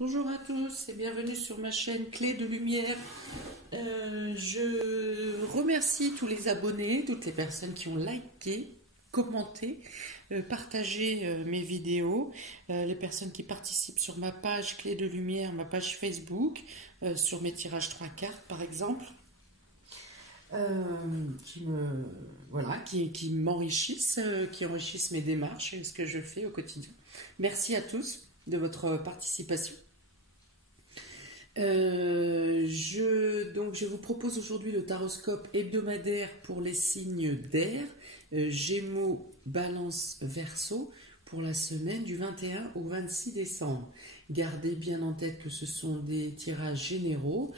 Bonjour à tous et bienvenue sur ma chaîne Clé de Lumière. Je remercie tous les abonnés, toutes les personnes qui ont liké, commenté, partagé mes vidéos, les personnes qui participent sur ma page Clé de Lumière, ma page Facebook, sur mes tirages 3 cartes par exemple, qui m'enrichissent, qui enrichissent mes démarches et ce que je fais au quotidien. Merci à tous de votre participation. Je vous propose aujourd'hui le taroscope hebdomadaire pour les signes d'air, Gémeaux, Balance, Verseau, pour la semaine du 21 au 26 décembre. Gardez bien en tête que ce sont des tirages généraux,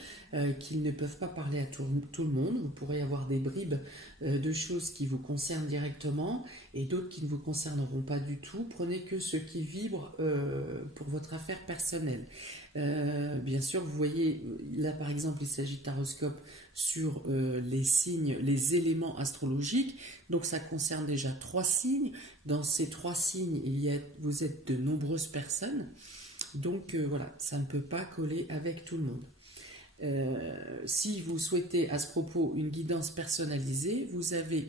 qu'ils ne peuvent pas parler à tout le monde. Vous pourrez avoir des bribes de choses qui vous concernent directement et d'autres qui ne vous concerneront pas du tout. Prenez que ce qui vibre pour votre affaire personnelle. Bien sûr, vous voyez, là par exemple, il s'agit de taroscope sur les signes, les éléments astrologiques. Donc ça concerne déjà 3 signes. Dans ces 3 signes, vous êtes de nombreuses personnes. Donc voilà, ça ne peut pas coller avec tout le monde. Si vous souhaitez à ce propos une guidance personnalisée, vous avez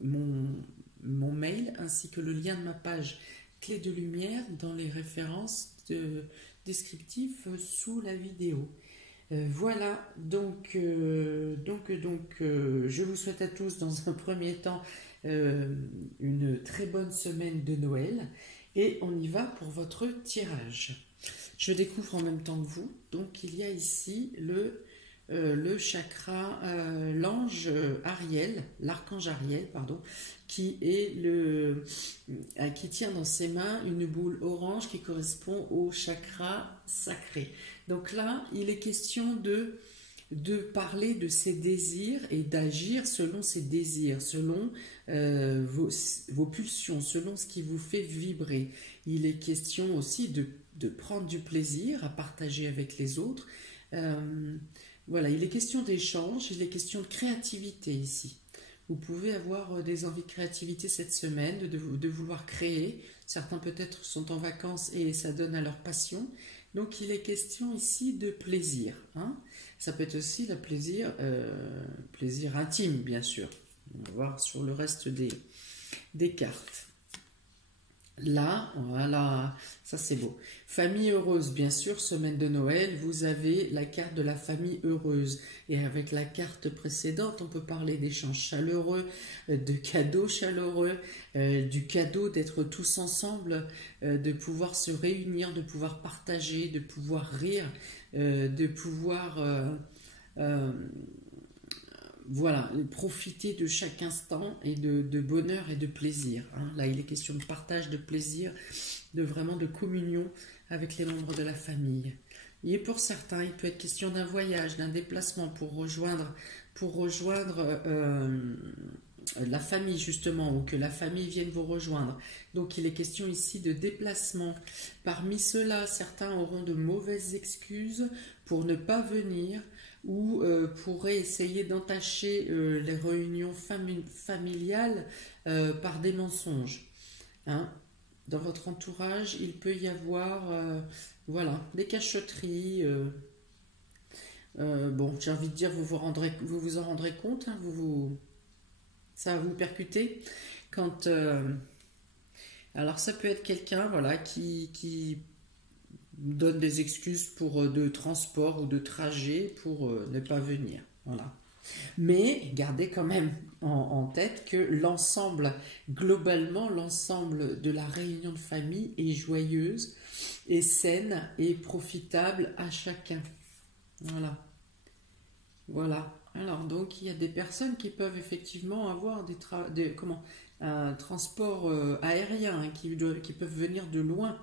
mon mail ainsi que le lien de ma page Clé de Lumière dans les références descriptives sous la vidéo. Voilà, donc je vous souhaite à tous dans un premier temps une très bonne semaine de Noël et on y va pour votre tirage. Je découvre en même temps que vous, donc il y a ici le chakra, l'ange Ariel, l'archange Ariel, pardon, qui tient dans ses mains une boule orange qui correspond au chakra sacré. Donc là, il est question de parler de ses désirs et d'agir selon ses désirs, selon vos pulsions, selon ce qui vous fait vibrer. Il est question aussi de prendre du plaisir à partager avec les autres. Voilà, il est question d'échange, il est question de créativité ici. Vous pouvez avoir des envies de créativité cette semaine, de vouloir créer. Certains peut-être sont en vacances et ça donne à leur passion. Donc il est question ici de plaisir. Ça peut être aussi le plaisir intime, bien sûr. On va voir sur le reste des cartes. Là, voilà, ça c'est beau. Famille heureuse, bien sûr, semaine de Noël, vous avez la carte de la famille heureuse. Et avec la carte précédente, on peut parler d'échanges chaleureux, de cadeaux chaleureux, du cadeau d'être tous ensemble, de pouvoir se réunir, de pouvoir partager, de pouvoir rire, de pouvoir... voilà, profiter de chaque instant et de bonheur et de plaisir. Là, il est question de partage, de plaisir, vraiment de communion avec les membres de la famille. Et pour certains, il peut être question d'un voyage, d'un déplacement pour rejoindre la famille justement, ou que la famille vienne vous rejoindre. Donc il est question ici de déplacement. Parmi ceux-là, certains auront de mauvaises excuses pour ne pas venir, ou pourraient essayer d'entacher les réunions familiales par des mensonges. Dans votre entourage, il peut y avoir des cachotteries. Bon, j'ai envie de dire, vous vous en rendrez compte, ça va vous percuter. Alors ça peut être quelqu'un qui donne des excuses de transport ou de trajet pour ne pas venir. Voilà. Mais gardez quand même en tête que globalement, l'ensemble de la réunion de famille est joyeuse et saine et profitable à chacun. Voilà. Alors donc il y a des personnes qui peuvent effectivement avoir un transport aérien qui peuvent venir de loin,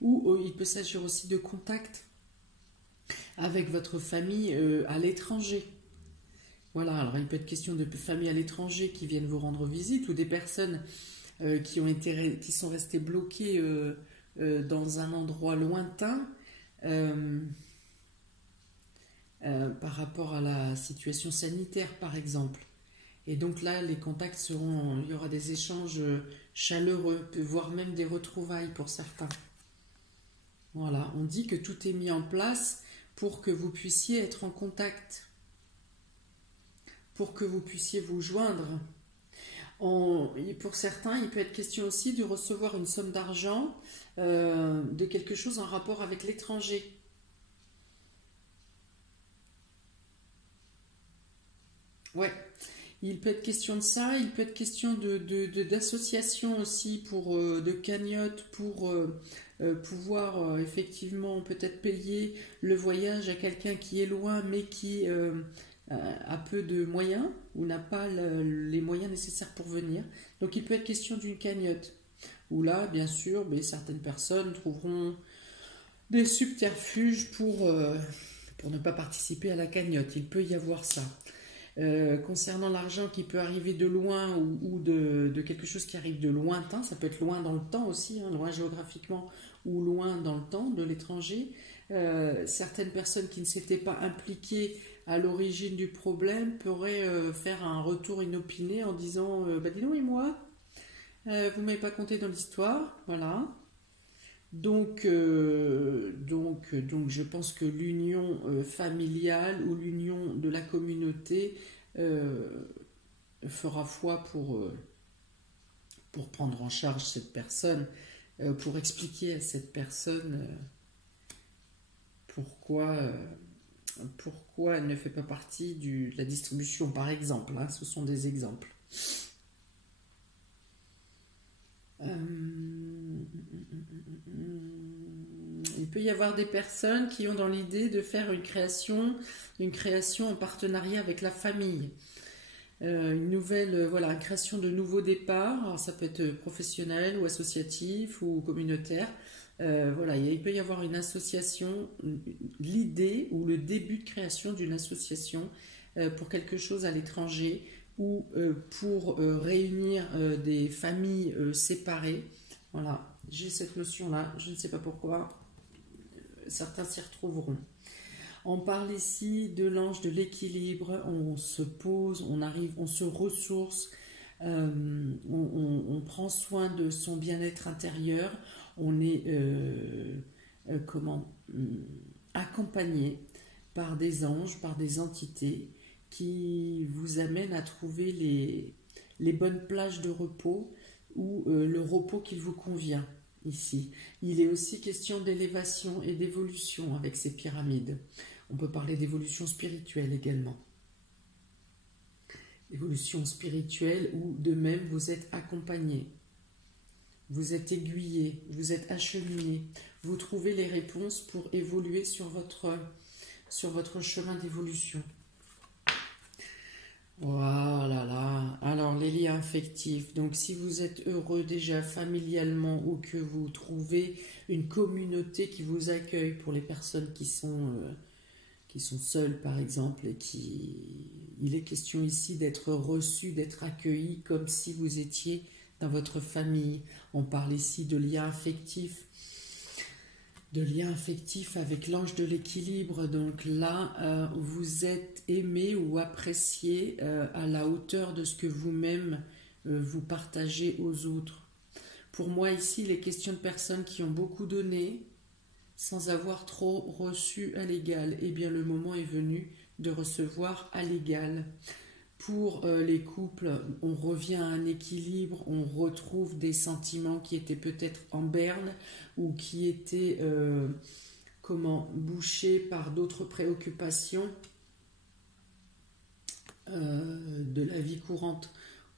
ou il peut s'agir aussi de contact avec votre famille à l'étranger. Voilà, alors il peut être question de familles à l'étranger qui viennent vous rendre visite, ou des personnes qui sont restées bloquées dans un endroit lointain par rapport à la situation sanitaire par exemple. Et donc là, les contacts il y aura des échanges chaleureux, voire même des retrouvailles pour certains. Voilà, on dit que tout est mis en place pour que vous puissiez être en contact, pour que vous puissiez vous joindre. Pour certains, il peut être question aussi de recevoir une somme d'argent de quelque chose en rapport avec l'étranger. Ouais, il peut être question de ça, il peut être question d'association aussi, de cagnotte pour pouvoir effectivement peut-être payer le voyage à quelqu'un qui est loin mais qui a peu de moyens ou n'a pas les moyens nécessaires pour venir. Donc il peut être question d'une cagnotte. Où là, bien sûr, mais certaines personnes trouveront des subterfuges pour ne pas participer à la cagnotte. Il peut y avoir ça. Concernant l'argent qui peut arriver de loin ou de quelque chose qui arrive de lointain, ça peut être loin dans le temps aussi, hein, loin géographiquement ou loin dans le temps de l'étranger. Certaines personnes qui ne s'étaient pas impliquées à l'origine du problème pourraient faire un retour inopiné en disant bah dis donc et moi, vous m'avez pas compté dans l'histoire, voilà. Donc je pense que l'union familiale ou l'union de la communauté euh, fera foi pour prendre en charge cette personne, pour expliquer à cette personne pourquoi, pourquoi elle ne fait pas partie de la distribution, par exemple. Hein, ce sont des exemples. Il peut y avoir des personnes qui ont dans l'idée de faire une création en partenariat avec la famille. Une nouvelle, voilà, une création de nouveaux départs. Alors, ça peut être professionnel ou associatif ou communautaire. Voilà, il peut y avoir une association, l'idée ou le début de création d'une association pour quelque chose à l'étranger ou pour réunir des familles séparées. Voilà, j'ai cette notion-là, je ne sais pas pourquoi, certains s'y retrouveront. On parle ici de l'ange de l'équilibre, on se pose, on arrive, on se ressource, on prend soin de son bien-être intérieur, on est accompagné par des anges, par des entités qui vous amènent à trouver les bonnes plages de repos ou le repos qu'il vous convient ici. Il est aussi question d'élévation et d'évolution avec ces pyramides. On peut parler d'évolution spirituelle également. Évolution spirituelle où de même vous êtes accompagné, vous êtes aiguillé, vous êtes acheminé, vous trouvez les réponses pour évoluer sur votre chemin d'évolution. Voilà, là. Alors, les liens affectifs. Donc, si vous êtes heureux déjà familialement ou que vous trouvez une communauté qui vous accueille pour les personnes qui sont seules, par exemple, et il est question ici d'être reçu, d'être accueilli comme si vous étiez dans votre famille. On parle ici de liens affectifs. De liens affectifs avec l'ange de l'équilibre. Donc là, vous êtes aimé ou apprécié à la hauteur de ce que vous-même vous partagez aux autres. Pour moi, ici, il est question de personnes qui ont beaucoup donné sans avoir trop reçu à l'égal. Eh bien, le moment est venu de recevoir à l'égal. Pour les couples, on revient à un équilibre, on retrouve des sentiments qui étaient peut-être en berne ou qui étaient bouchés par d'autres préoccupations de la vie courante.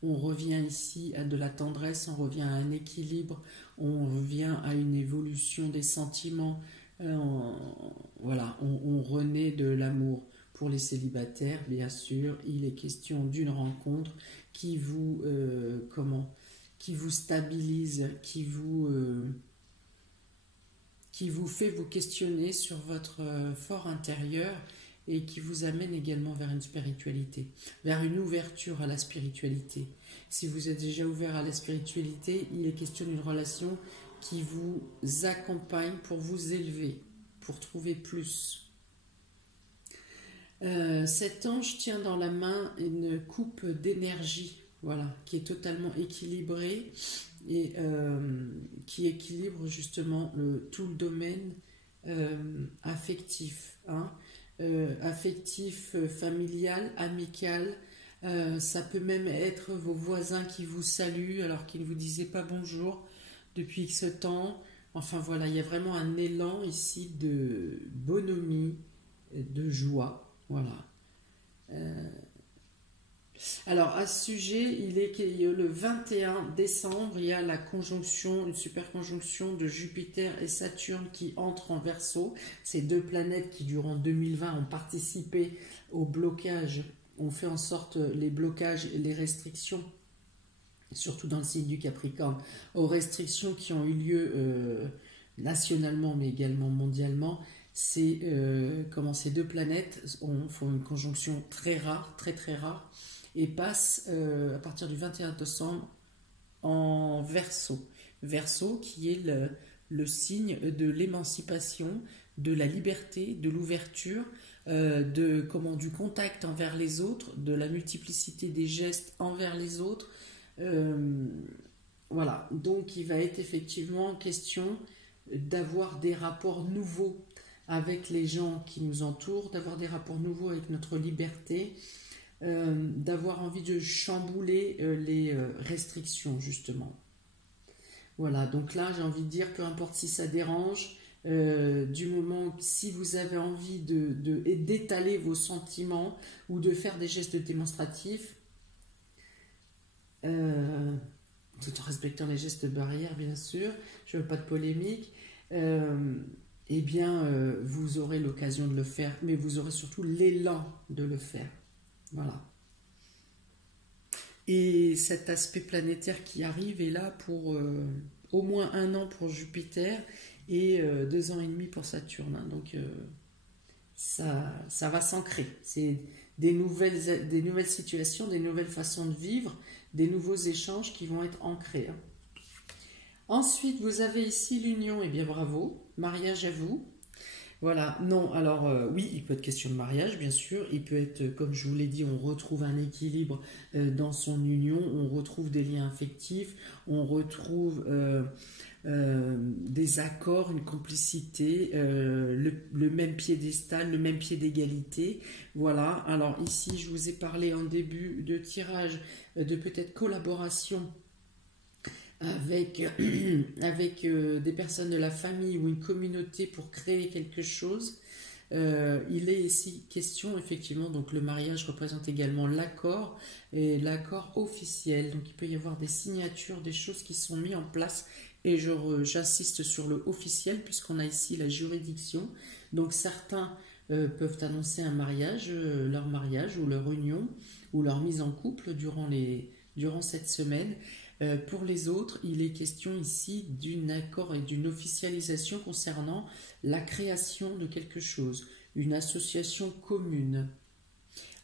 On revient ici à de la tendresse, on revient à un équilibre, on revient à une évolution des sentiments. Voilà, on renaît de l'amour. Pour les célibataires, bien sûr, il est question d'une rencontre qui vous stabilise, qui vous fait vous questionner sur votre fort intérieur et qui vous amène également vers une spiritualité, vers une ouverture à la spiritualité. Si vous êtes déjà ouvert à la spiritualité, il est question d'une relation qui vous accompagne pour vous élever, pour trouver plus. Cet ange tient dans la main une coupe d'énergie, voilà, qui est totalement équilibrée et qui équilibre justement tout le domaine affectif, hein, affectif, familial, amical. Ça peut même être vos voisins qui vous saluent alors qu'ils ne vous disaient pas bonjour depuis X temps. Enfin voilà, il y a vraiment un élan ici de bonhomie, de joie. Voilà. Alors à ce sujet, il est que le 21 décembre, il y a la conjonction, une super conjonction de Jupiter et Saturne qui entrent en Verseau. Ces deux planètes qui durant 2020 ont participé au blocage, ont fait en sorte les blocages et les restrictions, surtout dans le signe du Capricorne, aux restrictions qui ont eu lieu nationalement mais également mondialement. C'est comment ces deux planètes font une conjonction très rare, très très rare, et passent à partir du 21 décembre en Verseau. Verseau qui est le signe de l'émancipation, de la liberté, de l'ouverture, du contact envers les autres, de la multiplicité des gestes envers les autres. Voilà, donc il va être effectivement question d'avoir des rapports nouveaux avec les gens qui nous entourent, d'avoir des rapports nouveaux avec notre liberté, d'avoir envie de chambouler les restrictions justement. Voilà, donc là j'ai envie de dire, peu importe si ça dérange, du moment si vous avez envie d'étaler vos sentiments ou de faire des gestes démonstratifs, tout en respectant les gestes barrières bien sûr, je ne veux pas de polémique, eh bien vous aurez l'occasion de le faire, mais vous aurez surtout l'élan de le faire. Voilà. Et cet aspect planétaire qui arrive est là pour au moins 1 an pour Jupiter et 2 ans et demi pour Saturne. Hein. Donc ça va s'ancrer. C'est des nouvelles situations, des nouvelles façons de vivre, des nouveaux échanges qui vont être ancrés. Hein. Ensuite, vous avez ici l'union. Eh bien, bravo. Mariage à vous. Voilà, non, alors oui, il peut être question de mariage, bien sûr, il peut être, comme je vous l'ai dit, on retrouve un équilibre dans son union, on retrouve des liens affectifs, on retrouve des accords, une complicité, le même piédestal, le même pied d'égalité, voilà. Alors ici, je vous ai parlé en début de tirage de peut-être collaboration avec des personnes de la famille ou une communauté pour créer quelque chose. Il est ici question, effectivement, donc le mariage représente également l'accord, et l'accord officiel. Donc il peut y avoir des signatures, des choses qui sont mises en place, et j'insiste sur le officiel, puisqu'on a ici la juridiction. Donc certains peuvent annoncer un mariage, leur mariage ou leur union, ou leur mise en couple durant cette semaine. Pour les autres, il est question ici d'un accord et d'une officialisation concernant la création de quelque chose, une association commune,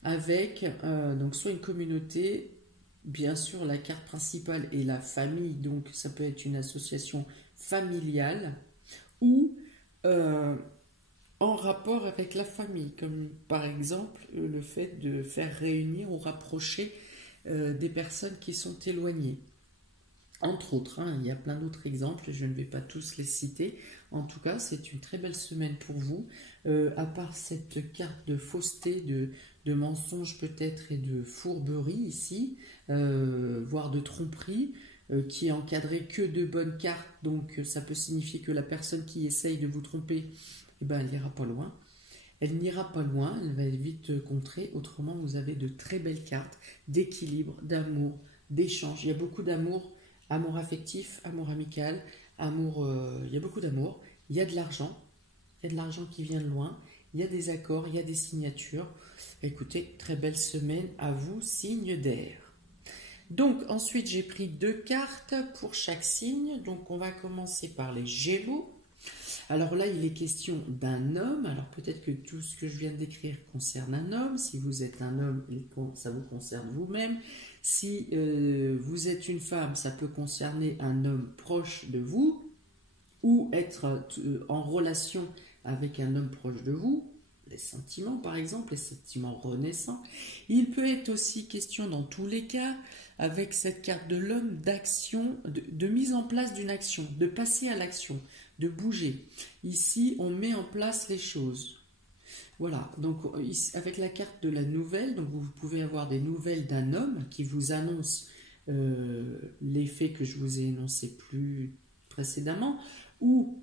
avec donc soit une communauté, bien sûr la carte principale est la famille, donc ça peut être une association familiale, ou en rapport avec la famille, comme par exemple le fait de faire réunir ou rapprocher des personnes qui sont éloignées. Entre autres, hein, il y a plein d'autres exemples, je ne vais pas tous les citer. En tout cas, c'est une très belle semaine pour vous. À part cette carte de fausseté, de mensonge peut-être et de fourberie ici, voire de tromperie, qui est encadrée que de bonnes cartes. Donc ça peut signifier que la personne qui essaye de vous tromper, eh ben, elle n'ira pas loin. Elle n'ira pas loin, elle va vite contrer. Autrement, vous avez de très belles cartes d'équilibre, d'amour, d'échange. Il y a beaucoup d'amour. Amour affectif, amour amical, amour, il y a beaucoup d'amour, il y a de l'argent qui vient de loin, il y a des accords, il y a des signatures. Écoutez, très belle semaine à vous, signe d'air. Donc ensuite j'ai pris 2 cartes pour chaque signe, donc on va commencer par les Gémeaux. Alors là il est question d'un homme, alors peut-être que tout ce que je viens de décrire concerne un homme, si vous êtes un homme, ça vous concerne vous-même. Si vous êtes une femme, ça peut concerner un homme proche de vous ou être en relation avec un homme proche de vous. les sentiments par exemple, les sentiments renaissants. Il peut être aussi question dans tous les cas, avec cette carte de l'homme, d'action, de mise en place d'une action, de passer à l'action, de bouger. Ici, on met en place les choses. Voilà, donc avec la carte de la nouvelle, donc vous pouvez avoir des nouvelles d'un homme qui vous annonce les faits que je vous ai énoncés plus précédemment, ou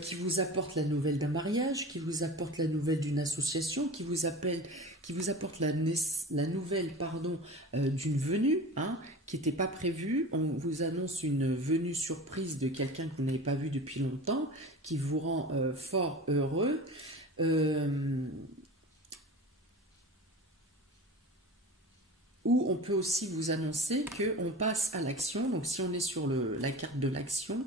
qui vous apporte la nouvelle d'un mariage, qui vous apporte la nouvelle d'une association, qui vous apporte la nouvelle d'une venue, hein, qui n'était pas prévue. On vous annonce une venue surprise de quelqu'un que vous n'avez pas vu depuis longtemps, qui vous rend fort heureux. Ou on peut aussi vous annoncer qu'on passe à l'action. Donc si on est sur la carte de l'action,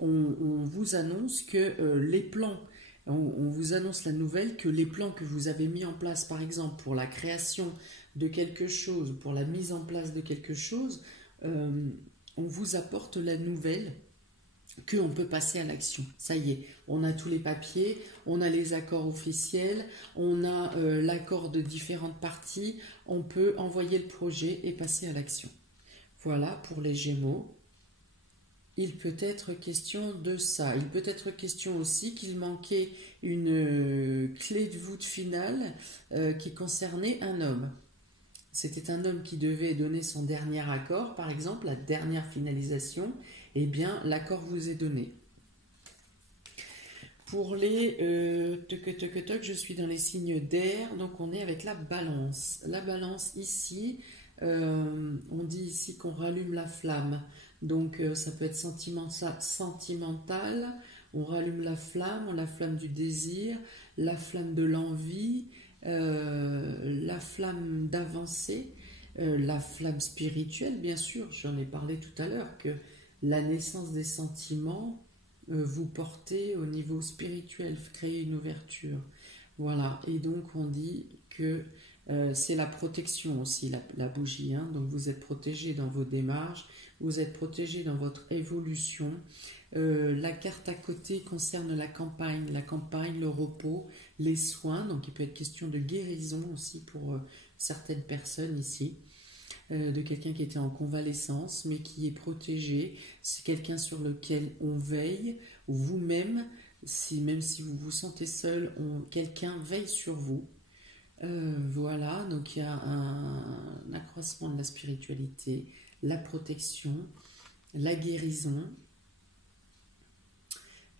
on vous annonce que les plans, on vous annonce la nouvelle que les plans que vous avez mis en place, par exemple pour la création de quelque chose, pour la mise en place de quelque chose, on vous apporte la nouvelle qu'on peut passer à l'action. Ça y est, on a tous les papiers, on a les accords officiels, on a l'accord de différentes parties, on peut envoyer le projet et passer à l'action. Voilà pour les Gémeaux. Il peut être question de ça. Il peut être question aussi qu'il manquait une clé de voûte finale qui concernait un homme. C'était un homme qui devait donner son dernier accord, par exemple, la dernière finalisation. Eh bien, l'accord vous est donné. Pour les je suis dans les signes d'air, donc on est avec la balance. La balance ici, on dit ici qu'on rallume la flamme. Donc ça peut être sentimental, on rallume la flamme du désir, la flamme de l'envie, la flamme d'avancer, la flamme spirituelle, bien sûr. J'en ai parlé tout à l'heure, que la naissance des sentiments, vous portez au niveau spirituel, créer une ouverture. Voilà, et donc on dit que c'est la protection aussi, la bougie. Hein. Donc vous êtes protégé dans vos démarches, vous êtes protégé dans votre évolution. La carte à côté concerne la campagne, le repos, les soins. Donc il peut être question de guérison aussi pour certaines personnes ici. De quelqu'un qui était en convalescence mais qui est protégé, c'est quelqu'un sur lequel on veille, ou vous-même, même si vous vous sentez seul, quelqu'un veille sur vous. Voilà, donc il y a un accroissement de la spiritualité, la protection, la guérison,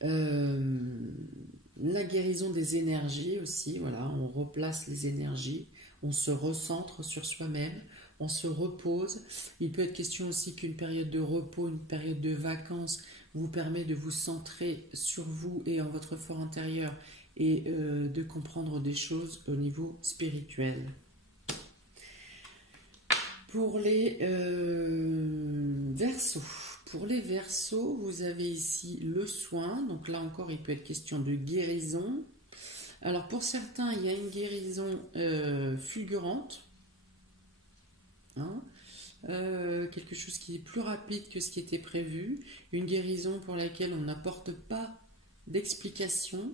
la guérison des énergies aussi, voilà, on replace les énergies, on se recentre sur soi-même, on se repose. Il peut être question aussi qu'une période de repos, une période de vacances vous permet de vous centrer sur vous et en votre fort intérieur et de comprendre des choses au niveau spirituel. Pour les Verseaux, vous avez ici le soin. Donc là encore, il peut être question de guérison. Alors pour certains, il y a une guérison fulgurante. Hein, quelque chose qui est plus rapide que ce qui était prévu, une guérison pour laquelle on n'apporte pas d'explication.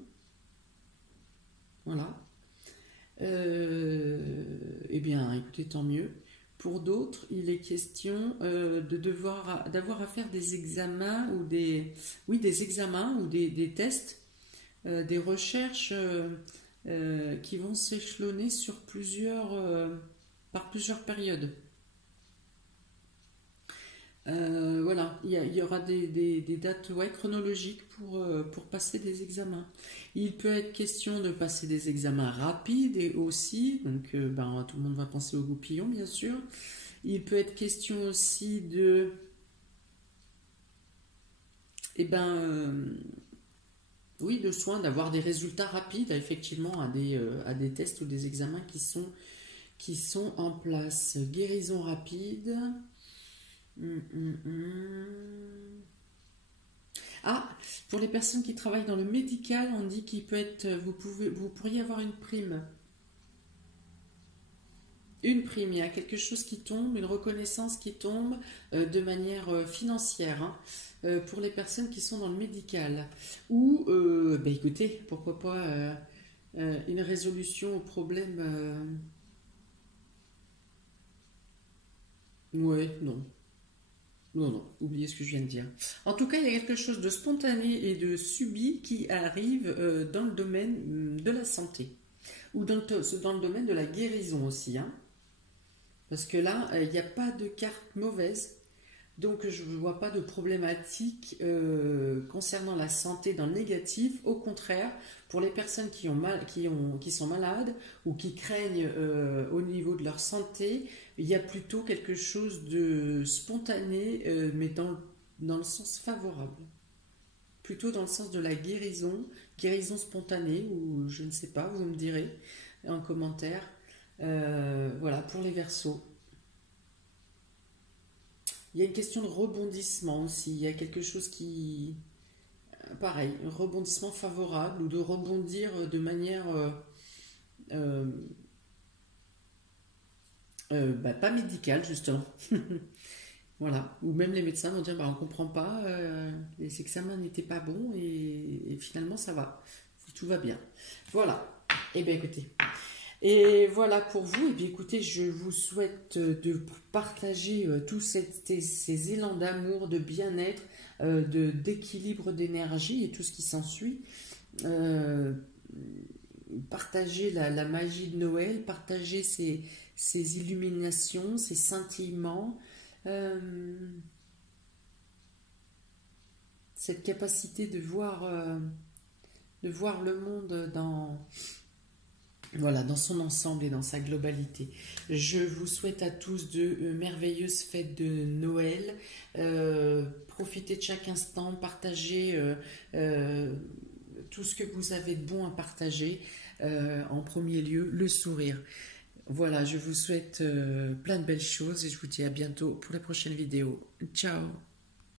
Voilà. Eh bien, écoutez, tant mieux. Pour d'autres, il est question d'avoir à faire des examens ou des tests, des recherches qui vont s'échelonner sur par plusieurs périodes. Voilà, il y aura des dates chronologiques pour passer des examens. Il peut être question de passer des examens rapides et aussi, donc tout le monde va penser au goupillon bien sûr. Il peut être question aussi de de soins, d'avoir des résultats rapides effectivement à des tests ou des examens qui sont en place. Guérison rapide. Ah, pour les personnes qui travaillent dans le médical, on dit qu'il peut être, vous pourriez avoir une prime. Une prime, il y a quelque chose qui tombe, une reconnaissance qui tombe de manière financière, hein, pour les personnes qui sont dans le médical. Ou, écoutez, pourquoi pas une résolution au problème. Ouais, non. Non, non, oubliez ce que je viens de dire. En tout cas, il y a quelque chose de spontané et de subi qui arrive dans le domaine de la santé. Ou dans le domaine de la guérison aussi, hein. Parce que là, il n'y a pas de carte mauvaise. Donc, je ne vois pas de problématique concernant la santé dans le négatif. Au contraire, pour les personnes qui sont malades ou qui craignent au niveau de leur santé, il y a plutôt quelque chose de spontané, mais dans le sens favorable. Plutôt dans le sens de la guérison, guérison spontanée, ou je ne sais pas, vous me direz en commentaire. Voilà, pour les Verseaux. Il y a une question de rebondissement aussi. Il y a quelque chose qui, pareil, un rebondissement favorable ou de rebondir de manière euh, pas médicale, justement. Voilà. Ou même les médecins vont dire bah, on ne comprend pas, les examens n'étaient pas bons et finalement ça va. Tout va bien. Voilà. Eh bien écoutez. Et voilà pour vous. Et bien écoutez, je vous souhaite de partager tous ces élans d'amour, de bien-être, d'équilibre d'énergie et tout ce qui s'ensuit. Euh, Partager la magie de Noël, partager ces illuminations, ces scintillements, cette capacité de voir le monde voilà, dans son ensemble et dans sa globalité. Je vous souhaite à tous de merveilleuses fêtes de Noël. Profitez de chaque instant, partagez tout ce que vous avez de bon à partager. En premier lieu, le sourire. Voilà, je vous souhaite plein de belles choses et je vous dis à bientôt pour la prochaine vidéo. Ciao!